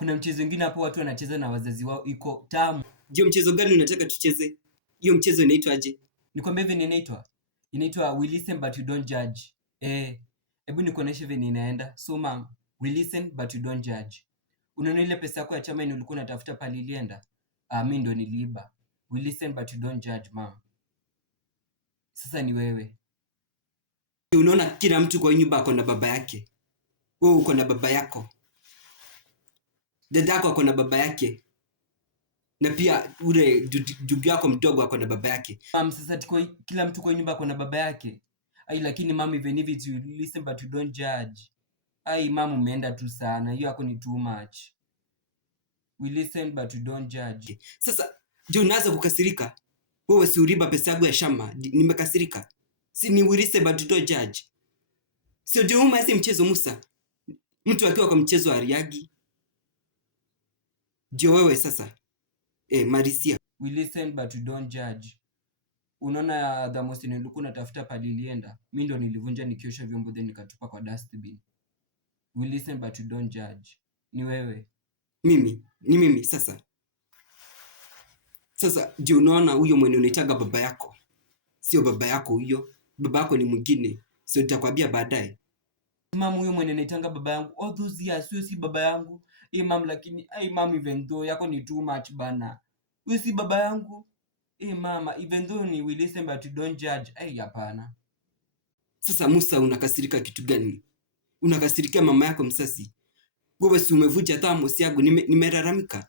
Kuna mchezo mwingine hapo watu wanacheza na wazazi wao, iko tamu. Ndio mchezo gani unataka tucheze? Hiyo mchezo inaitwaje? Nikwambia hivi inaitwa we listen but you don't judge. Hebu nikuoneshe vile inaenda. So mom, we listen but you don't judge. Unaona ile pesa yako ya chama yenye ulikuwa unatafuta pale ilienda? Mimi ndo niliiba. We listen but you don't judge mom. Sasa ni wewe. Unaona kila mtu kwa nyumba ako na baba yake. Wewe uko na baba yako. Dada yako ako na baba yake. Na pia ule ndugu yako mdogo ako na baba yake. Mom, sasa kila mtu kwa nyumba ako na baba yake. Lakini mom, even if it's you listen but you don't judge. Mom, umeenda tu sana. Hiyo yako ni too much. We listen but you don't judge. Sasa ndio unaanza kukasirika. Wewe si uriba pesa yangu ya shamba. Nimekasirika. Si ni we listen but you don't judge. Sio ndio umasi mchezo Musa. Mtu akiwa kwa mchezo wa riagi. Ndio wewe sasa. Marisia. We listen but you don't judge. Unaona the most nilikuwa unatafuta pale ilienda. Mimi ndo nilivunja nikiosha vyombo then nikatupa kwa dustbin. We listen but you don't judge. Ni wewe. Ni mimi sasa. Sasa ndio unaona huyo mwenye unaitaga baba yako. Sio baba yako huyo. Baba yako ni mwingine. Sio nitakwambia baadaye. Mama, huyo mwenye naitanga baba yangu. All those years si baba yangu. Mama, lakini mama, even though yako ni too much bana. Huyo si baba yangu. Mama, even though ni we listen but you don't judge. Hapana. Sasa Musa, unakasirika kitu gani? Unakasirikia mama yako msasi? Wewe si umevunja thermos yangu, nimelalamika.